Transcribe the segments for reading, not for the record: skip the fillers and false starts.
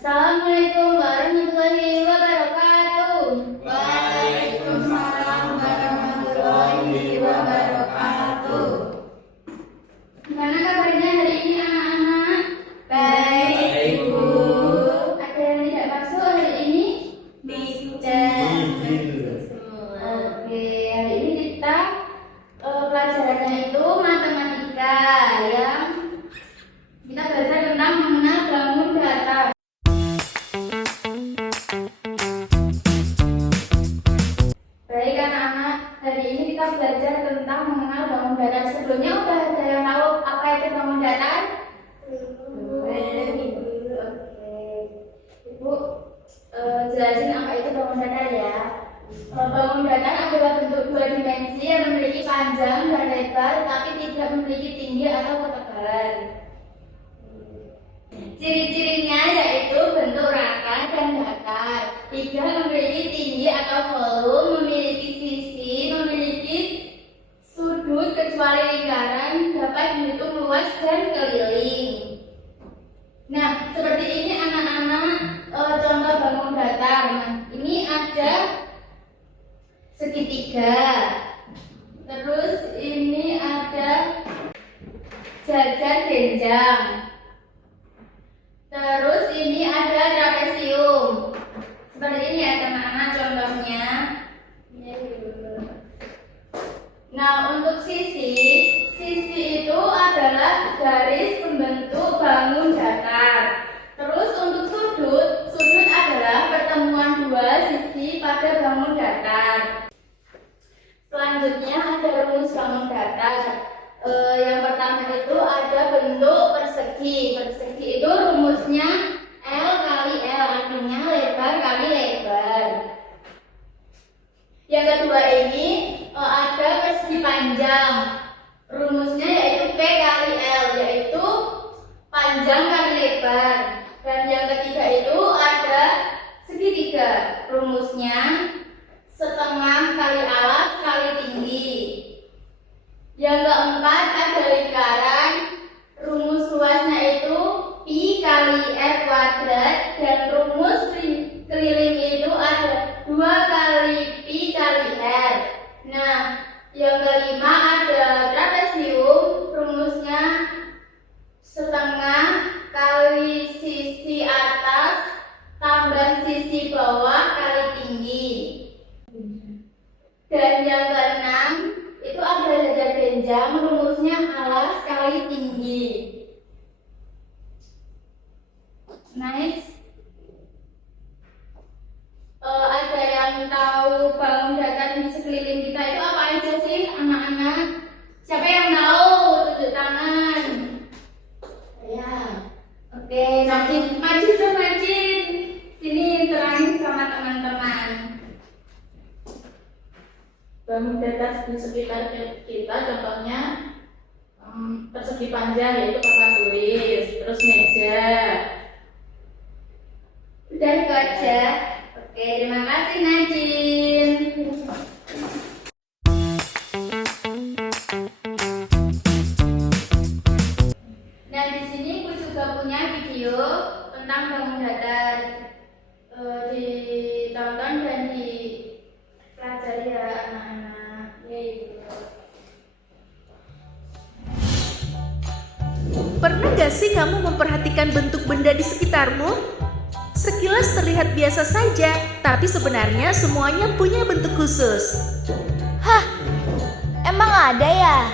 Assalamualaikum warahmatullahi wabarakatuh. Waalaikumsalam warahmatullahi wabarakatuh. Gimana kabarnya hari ini anak-anak? Baik, Bu. Ada yang tidak masuk hari ini? Bisa. Oke, hari ini kita pelajarannya itu matematika yang kita belajar tentang mengenal bangun datar. Baik anak-anak, hari ini kita belajar tentang mengenal bangun datar. Sebelumnya udah ada yang tahu apa itu bangun datar? Oke, Ibu jelasin apa itu bangun datar ya. Bangun datar adalah bentuk dua dimensi yang memiliki panjang dan lebar tapi tidak memiliki tinggi atau ketebalan. Ciri-cirinya yaitu bentuk rata dan datar, tidak memiliki tinggi atau volume, memiliki sisi, memiliki sudut kecuali lingkaran, dapat dihitung luas dan keliling. Nah, seperti ini anak-anak contoh bangun datar. Nah, ini ada segitiga. Terus ini ada jajar genjang. Terus ini ada trapesium. Seperti ini ya teman-teman contohnya. Nah, untuk sisi itu adalah garis pembentuk bangun datar. Terus untuk sudut adalah pertemuan dua sisi pada bangun datar. Selanjutnya ada rumus bangun datar. Yang pertama itu ada bentuk persegi. Persegi itu rumusnya L kali L, artinya lebar kali lebar. Yang kedua ini ada persegi panjang. Rumusnya yaitu P kali L, yaitu panjang kali lebar. Dan yang ketiga itu ada segitiga. Rumusnya setengah kali alas kali tinggi. Yang keempat ada lingkaran, rumus luasnya itu pi kali r kuadrat dan rumus keliling itu ada 2 kali pi kali r. Nah, yang kelima ada trapesium, rumusnya setengah kali sisi atas tambah sisi bawah kali tinggi. Dan yang keenam itu ada jajar genjang, rumusnya alas kali tinggi. Nice. Ada yang tahu bangun datar di sekeliling kita itu apa aja sih anak-anak? Siapa yang tahu? Tunjuk tangan. Ya. Oke, Majid dong Majid. Sini terangin sama teman-teman. Bangun datar di sekitar kita contohnya persegi panjang yaitu papan tulis, terus meja. Udah itu aja. Oke, terima kasih Najin. Nah, di sini aku juga punya video tentang bangun datar. Ditonton dan dipelajari ya anak-anak. Pernah gak sih kamu memperhatikan bentuk benda di sekitarmu? Sekilas terlihat biasa saja, tapi sebenarnya semuanya punya bentuk khusus. Hah, emang ada ya?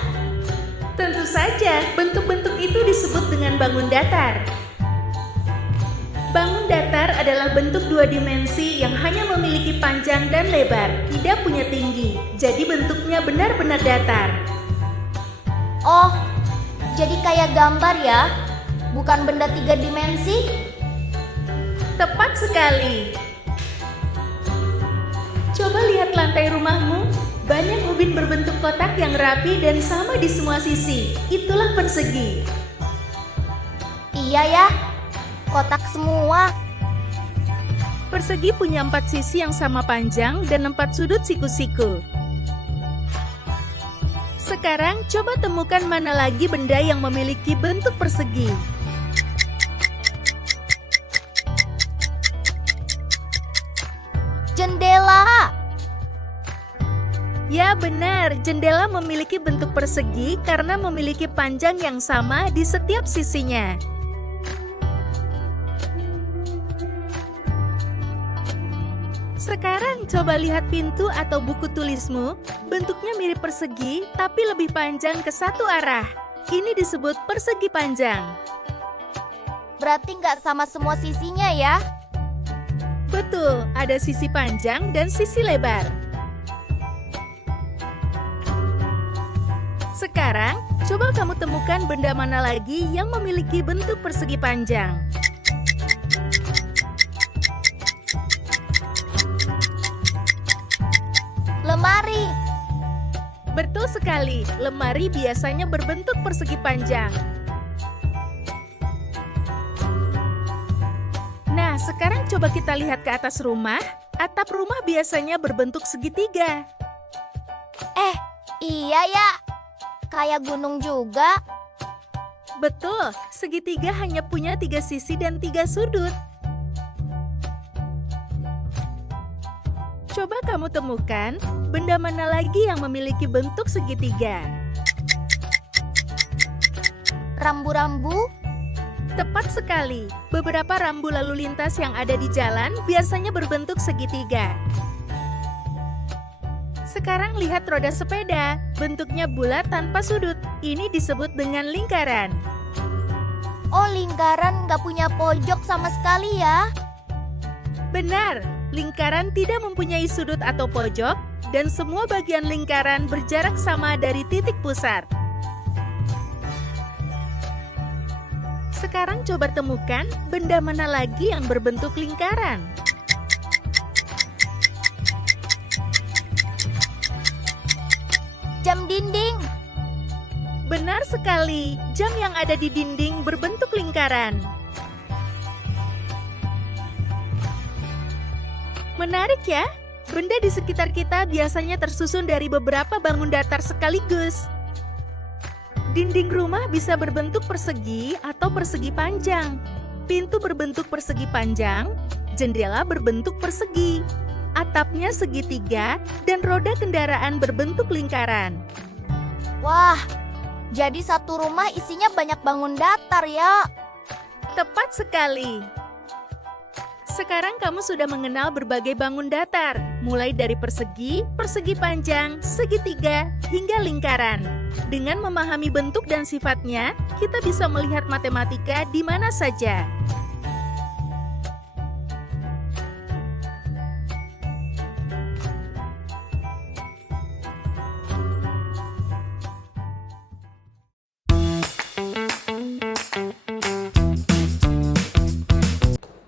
Tentu saja, bentuk-bentuk itu disebut dengan bangun datar. Bangun datar datar adalah bentuk dua dimensi yang hanya memiliki panjang dan lebar, tidak punya tinggi. Jadi bentuknya benar-benar datar. Oh, jadi kayak gambar ya? Bukan benda 3 dimensi? Tepat sekali. Coba lihat lantai rumahmu. Banyak ubin berbentuk kotak yang rapi dan sama di semua sisi. Itulah persegi. Iya ya, kotak semua. Persegi punya 4 sisi yang sama panjang dan 4 sudut siku-siku. Sekarang coba temukan mana lagi benda yang memiliki bentuk persegi. Jendela. Ya benar, jendela memiliki bentuk persegi karena memiliki panjang yang sama di setiap sisinya. Sekarang coba lihat pintu atau buku tulismu. Bentuknya mirip persegi, tapi lebih panjang ke satu arah. Ini disebut persegi panjang. Berarti nggak sama semua sisinya ya? Betul, ada sisi panjang dan sisi lebar. Sekarang, coba kamu temukan benda mana lagi yang memiliki bentuk persegi panjang. Lemari. Betul sekali, lemari biasanya berbentuk persegi panjang. Nah, sekarang coba kita lihat ke atas rumah. Atap rumah biasanya berbentuk segitiga. Iya ya, kayak gunung juga. Betul, segitiga hanya punya 3 sisi dan 3 sudut. Coba kamu temukan benda mana lagi yang memiliki bentuk segitiga. Rambu-rambu. Tepat sekali, beberapa rambu lalu lintas yang ada di jalan biasanya berbentuk segitiga. Sekarang lihat roda sepeda, bentuknya bulat tanpa sudut. Ini disebut dengan lingkaran. Oh, lingkaran nggak punya pojok sama sekali ya? Benar, lingkaran tidak mempunyai sudut atau pojok, dan semua bagian lingkaran berjarak sama dari titik pusat. Sekarang coba temukan benda mana lagi yang berbentuk lingkaran. Jam dinding. Benar sekali, jam yang ada di dinding berbentuk lingkaran. Menarik ya, benda di sekitar kita biasanya tersusun dari beberapa bangun datar sekaligus. Dinding rumah bisa berbentuk persegi atau persegi panjang. Pintu berbentuk persegi panjang, jendela berbentuk persegi, atapnya segitiga, dan roda kendaraan berbentuk lingkaran. Wah, jadi satu rumah isinya banyak bangun datar ya? Tepat sekali. Sekarang kamu sudah mengenal berbagai bangun datar, mulai dari persegi, persegi panjang, segitiga, hingga lingkaran. Dengan memahami bentuk dan sifatnya, kita bisa melihat matematika di mana saja.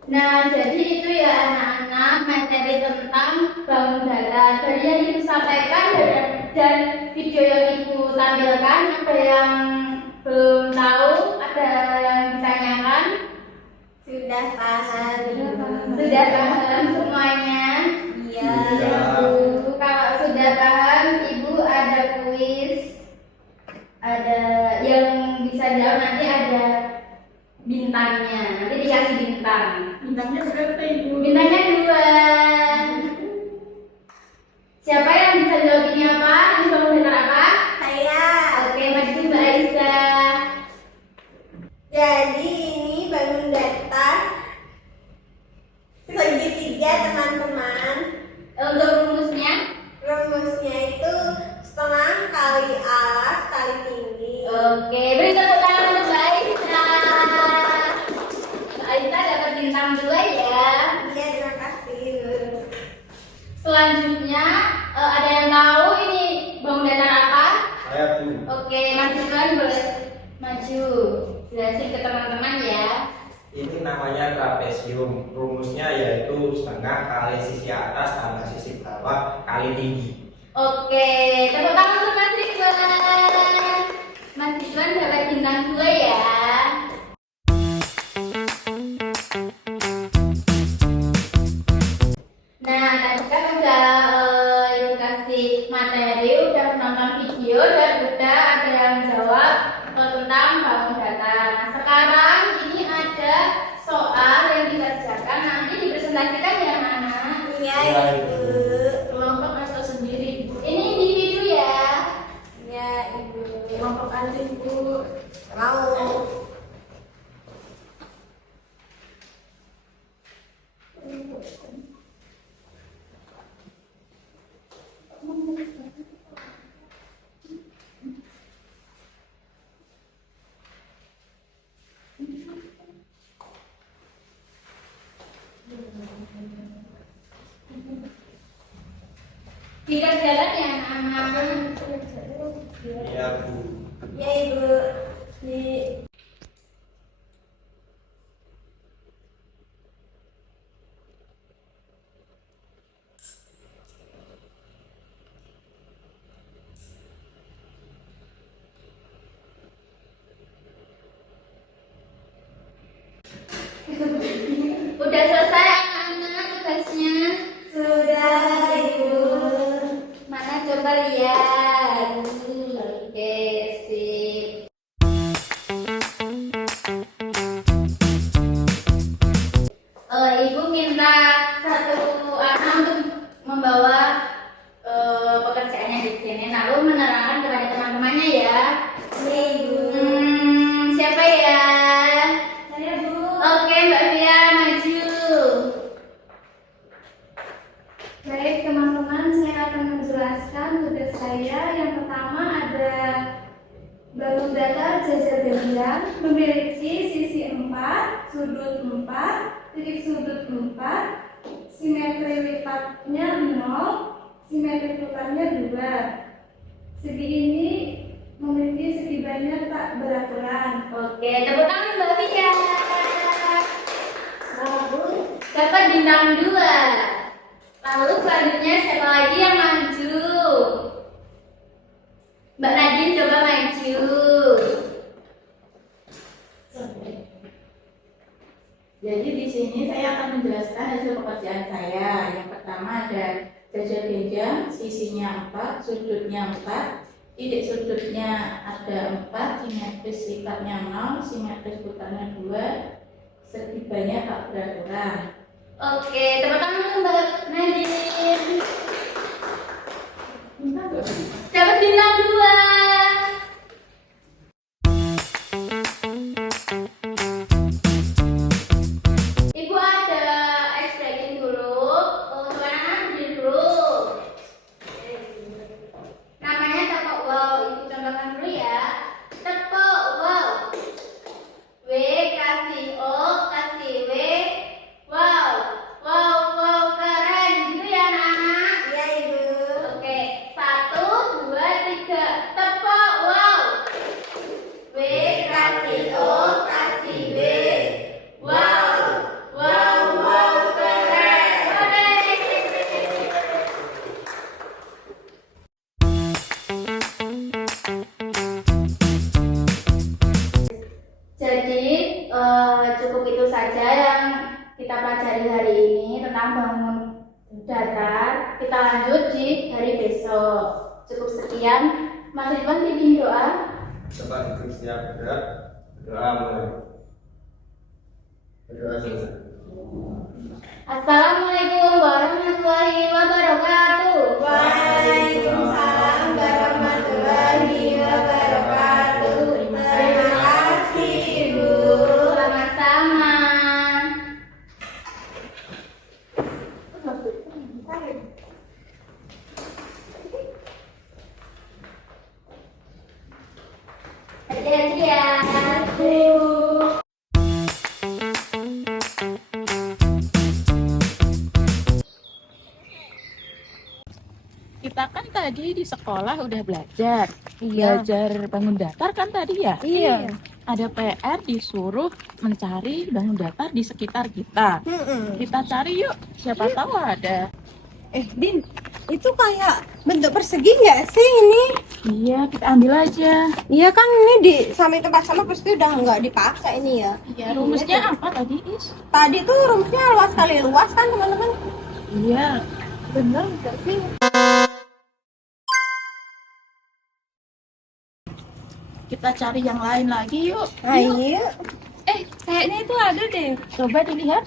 Nah, jadi itu ya anak-anak materi tentang bangun datar. Dari yang ibu sampaikan dan video yang ibu tampilkan, ada yang belum tahu, ada yang ditanyakan? Sudah paham. Sudah paham semuanya? Iya. Bu. Kalau sudah paham, ibu ada kuis, ada yang bisa jawab, nanti ada bintangnya, nanti dikasih bintang. Bintangnya berapa Ibu? Bintangnya 2. Siapa yang bisa jawab ini apa? Ini bangun datar apa? Saya. Oke, maju Mbak Aisyah. Jadi ini bangun datar segitiga teman-teman. Untuk rumus mahasiswa boleh maju. Jelasin ke teman-teman ya. Ini namanya trapesium. Rumusnya yaitu setengah kali sisi atas tambah sisi bawah kali tinggi. Oke, tepuk tangan untuk Mas Ridwan. Mas Ridwan dapat bintang 2 ya. Nah, tadi kan udah dikasih materi, udah nonton video, dan udah ada yang jawab tentang bangun datar. Nah, sekarang ini ada soal yang dikerjakan, nanti dipresentasikan ya anak-anak. Iya, Iya, Ibu. Kelompok atau sendiri, Bu? Ini individu ya. Iya, Ibu. Kelompok aja, Bu. Mau. Tidak jalan ya anak-anak. Iya, Bu. Iya, Ibu. Di Udah selesai anak-anak tugasnya. sudah, Ibu. Mana coba lihat. Oke, sip. Ibu minta satu anak untuk membawa pekerjaannya di sini, lalu menerangkan kepada teman-temannya ya. Iya, Ibu. Siapa ya? Saya, Bu. Oke, Mbak Fia, maju. Baik teman-teman, saya akan menjelaskan tugas saya. Yang pertama ada bangun datar jajar ganjil memiliki sisi 4, sudut 4, titik sudut 4, simetri lipatnya 0, simetri putarnya 2. Segi ini memiliki segi banyak tak beraturan. Oke, tepuk tangan Mbak Fia. Bagus. Dapat bintang 2. Lalu selanjutnya siapa lagi yang maju? Mbak Nadine coba maju. Jadi di sini saya akan menjelaskan hasil pekerjaan saya. Yang pertama ada jajar genjang, sisinya 4, sudutnya 4, titik sudutnya ada 4, simetris lipatnya 0, simetris putarnya 2, segi banyak tak beraturan. Oke, tepuk tangan Mbak Nadine. Dapat bintang 2. Ibu ada ice breaking dulu. Untuk anak-anak berdiri dulu. Namanya tepuk wow. Ibu contohkan dulu ya. Tepuk wow. W kasih O kasih W. Wow. Wow, wow, keren. Gitu ya anak-anak. Iya, Ibu. Oke, 1, 2, 3. Tepuk wow. W kasih O kasih W. Wow. Wow, wow, keren. Hore. Jadi cukup itu saja yang kita pelajari hari ini tentang bangun datar. Kita lanjut di hari besok. Cukup sekian. Mas Ridwan pimpin doa. Coba hitung siap gerak. Doa mulai. Berdoa selesai. Assalamualaikum warahmatullahi wabarakatuh. Waalaikumsalam warahmatullahi wabarakatuh. Terima kasih, Ibu. Sama-sama. Hati-hati ya. tadi di sekolah udah belajar. Belajar bangun datar kan tadi ya? Iya. Ada PR disuruh mencari bangun datar di sekitar kita. Kita cari yuk, siapa tahu ada. Din, itu kayak bentuk persegi nggak sih ini? Iya, kita ambil aja. Iya kan ini di samping tempat sama pasti udah nggak dipakai ini ya. Iya, rumusnya apa tadi, Is? Tadi tuh rumusnya luas kali luas kan teman-teman. Iya, bener nggak sih? Kita cari yang lain lagi yuk. Ayo. Kayaknya itu ada deh. Coba dilihat.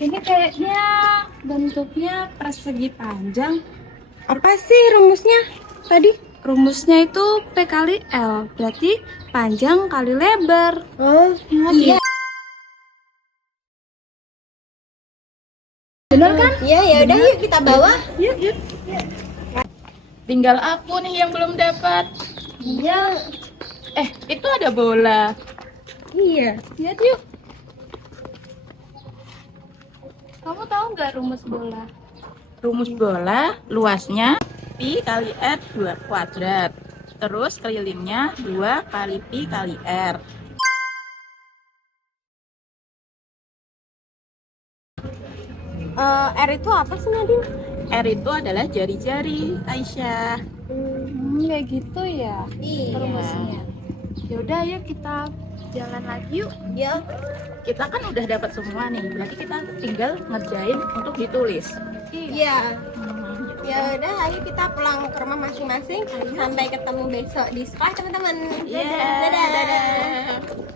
Ini kayaknya bentuknya persegi panjang. Apa sih rumusnya tadi? Rumusnya itu P kali L, berarti panjang kali lebar. Oh, iya. Bener kan? Iya, ya udah yuk kita bawa. Yuk, yuk. Tinggal aku nih yang belum dapat. Iya. Itu ada bola. Iya. Lihat yuk. Kamu tahu nggak rumus bola? Rumus bola luasnya pi kali r 2 kuadrat. Terus kelilingnya 2 kali pi kali r. R itu apa sih Nadine? R itu adalah jari-jari, Aisyah. Kayak gitu ya Iya. rumusnya. Yaudah yuk kita jalan lagi yuk. Ya. Kita kan udah dapat semua nih, berarti kita tinggal ngerjain untuk ditulis. Iya. Ya udah, ayo kita pulang ke rumah masing-masing. Sampai ketemu besok di sekolah teman-teman. Iya. Dadah. Dadah.